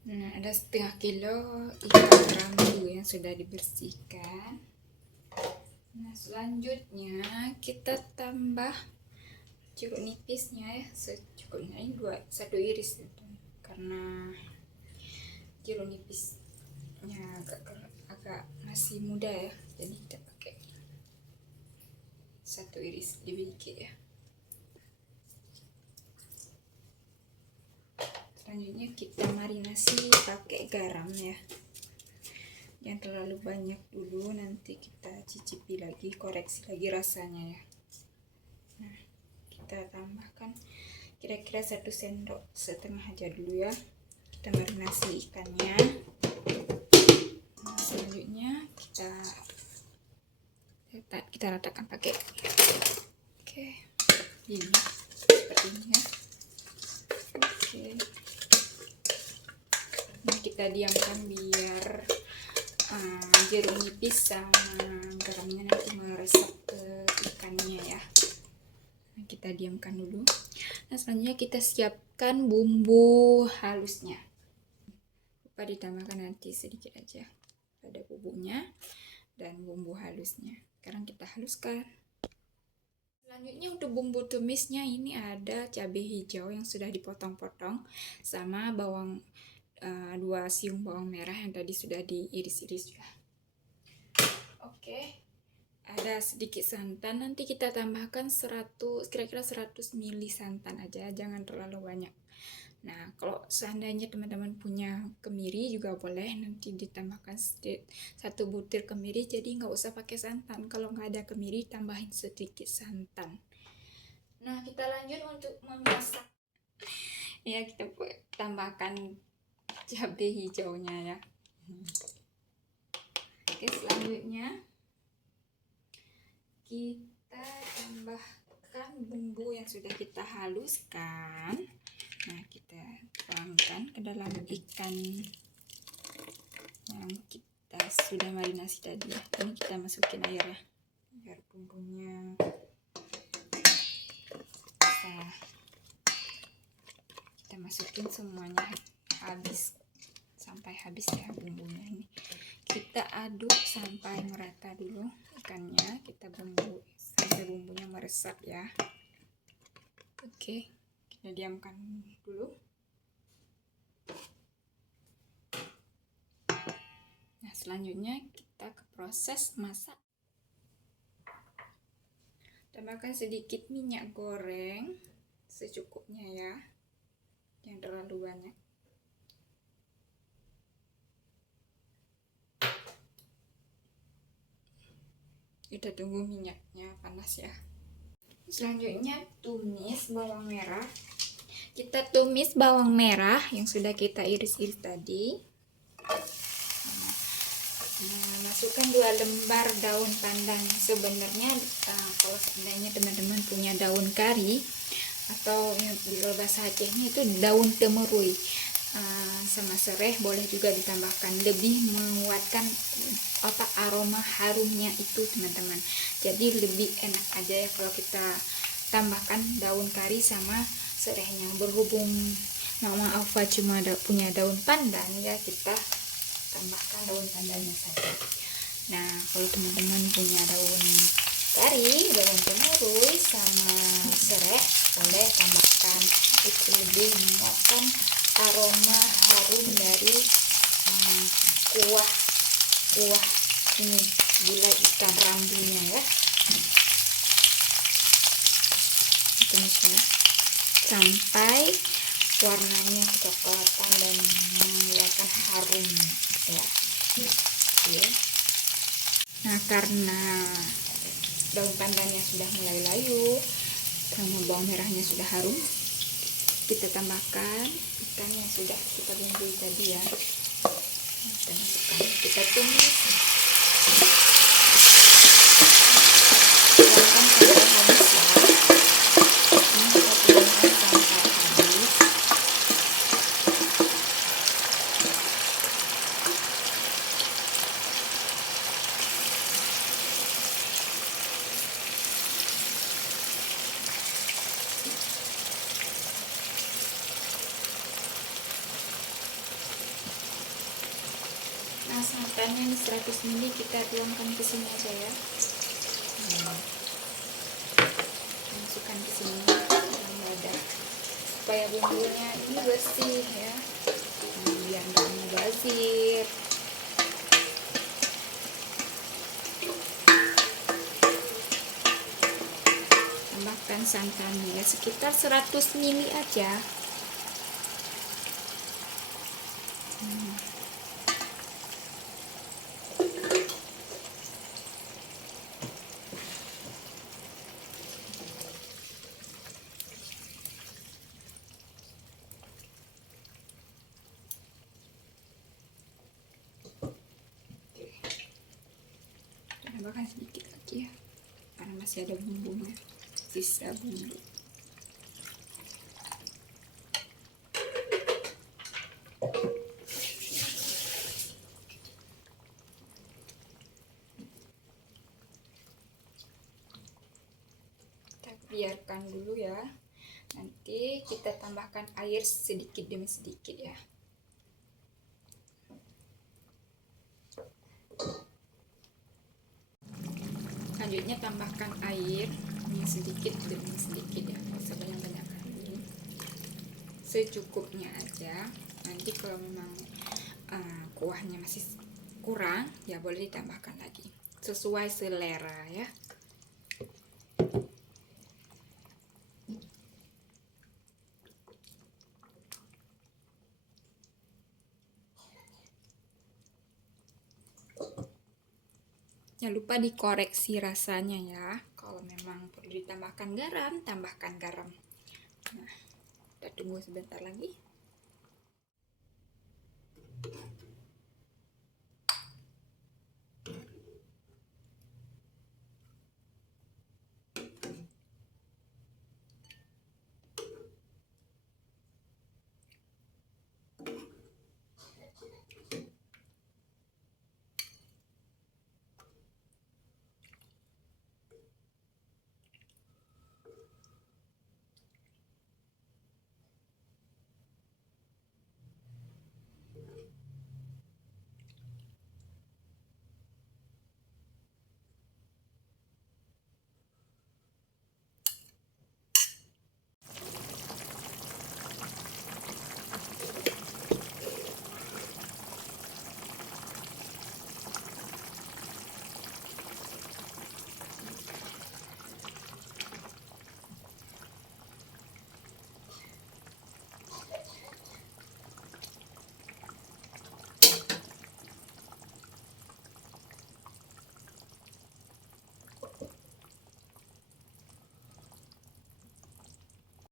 Nah, ada setengah kilo ikan rambu yang sudah dibersihkan. Nah, selanjutnya kita tambah jeruk nipisnya ya, secukupnya. Ini satu iris gitu. Karena jeruk nipisnya agak masih muda ya, jadi kita pakai satu iris lebih dikit ya. Selanjutnya kita marinasi pakai garam ya, jangan terlalu banyak dulu, nanti kita cicipi lagi, koreksi lagi rasanya ya. Nah, kita tambahkan kira-kira 1,5 sendok aja dulu ya, kita marinasi ikannya. Nah, selanjutnya kita ratakan pakai ini seperti ini ya. Nah, kita diamkan biar jeruk nipis sama garamnya nanti meresap ke ikannya ya. Nah, kita diamkan dulu. Nah, selanjutnya kita siapkan bumbu halusnya. Lupa ditambahkan nanti sedikit aja pada bumbunya dan bumbu halusnya. Sekarang kita haluskan. Selanjutnya untuk bumbu tumisnya ini ada cabai hijau yang sudah dipotong-potong sama bawang 2 siung bawang merah yang tadi sudah diiris-iris ya. Oke. Ada sedikit santan, nanti kita tambahkan kira-kira 100 ml santan aja, jangan terlalu banyak. Nah, kalau seandainya teman-teman punya kemiri juga boleh, nanti ditambahkan satu butir kemiri, jadi nggak usah pakai santan. Kalau nggak ada kemiri, tambahin sedikit santan. Nah, kita lanjut untuk memasak. Ya, kita tambahkan cabai hijaunya ya. Oke, selanjutnya kita tambahkan bumbu yang sudah kita haluskan. Nah, kita tuangkan ke dalam ikan yang kita sudah marinasi tadi ya. Ini kita masukin air ya, biar bumbunya kita masukin semuanya sampai habis ya bumbunya. Ini kita aduk sampai merata dulu ikannya, sampai bumbunya meresap ya. Oke, kita diamkan dulu. Nah, selanjutnya kita ke proses masak. Tambahkan sedikit minyak goreng secukupnya ya, jangan terlalu banyak. Kita tunggu minyaknya panas ya. Selanjutnya tumis bawang merah. Kita tumis bawang merah yang sudah kita iris-iris tadi. Nah, masukkan 2 lembar daun pandan. Sebenarnya kalau seandainya teman-teman punya daun kari atau yang di bahasa Acehnya itu daun temerui sama sereh, boleh juga ditambahkan, lebih menguatkan aroma harumnya itu teman-teman. Jadi lebih enak aja ya kalau kita tambahkan daun kari sama serehnya. Berhubung Mama Alfa cuma punya daun pandan ya, kita tambahkan daun pandannya saja. Nah, kalau teman-teman punya daun kari, daun temurui sama sereh, boleh tambahkan, itu lebih menguatkan aroma harum dari kuah ini gulai ikan rambunya ya. Tumisnya sampai warnanya kecoklatan dan mengeluarkan harum ya. Oke. Nah, karena daun pandannya sudah mulai layu sama bawang merahnya sudah harum, kita tambahkan ikan yang sudah kita bumbui tadi ya. Kita masukkan, kita tumis sampai habis ya. Ini kita tumiskan sampai habis. santannya ini 100 ml kita tuangkan ke sini aja ya. Masukkan ke sini dalam wadah supaya bumbunya ini bersih ya, biar nggak mubazir. Tambahkan santannya ya, sekitar 100 ml aja. Tambahkan sedikit lagi ya, karena masih ada bumbunya, sisa bumbu. Kita biarkan dulu ya, nanti kita tambahkan air sedikit demi sedikit ya. Selanjutnya tambahkan air ini sedikit demi sedikit ya, nggak usah banyak-banyak kali, secukupnya aja. Nanti kalau memang kuahnya masih kurang ya boleh ditambahkan lagi, sesuai selera ya. Jangan lupa dikoreksi rasanya ya. Kalau memang perlu ditambahkan garam, tambahkan garam. Nah, kita tunggu sebentar lagi.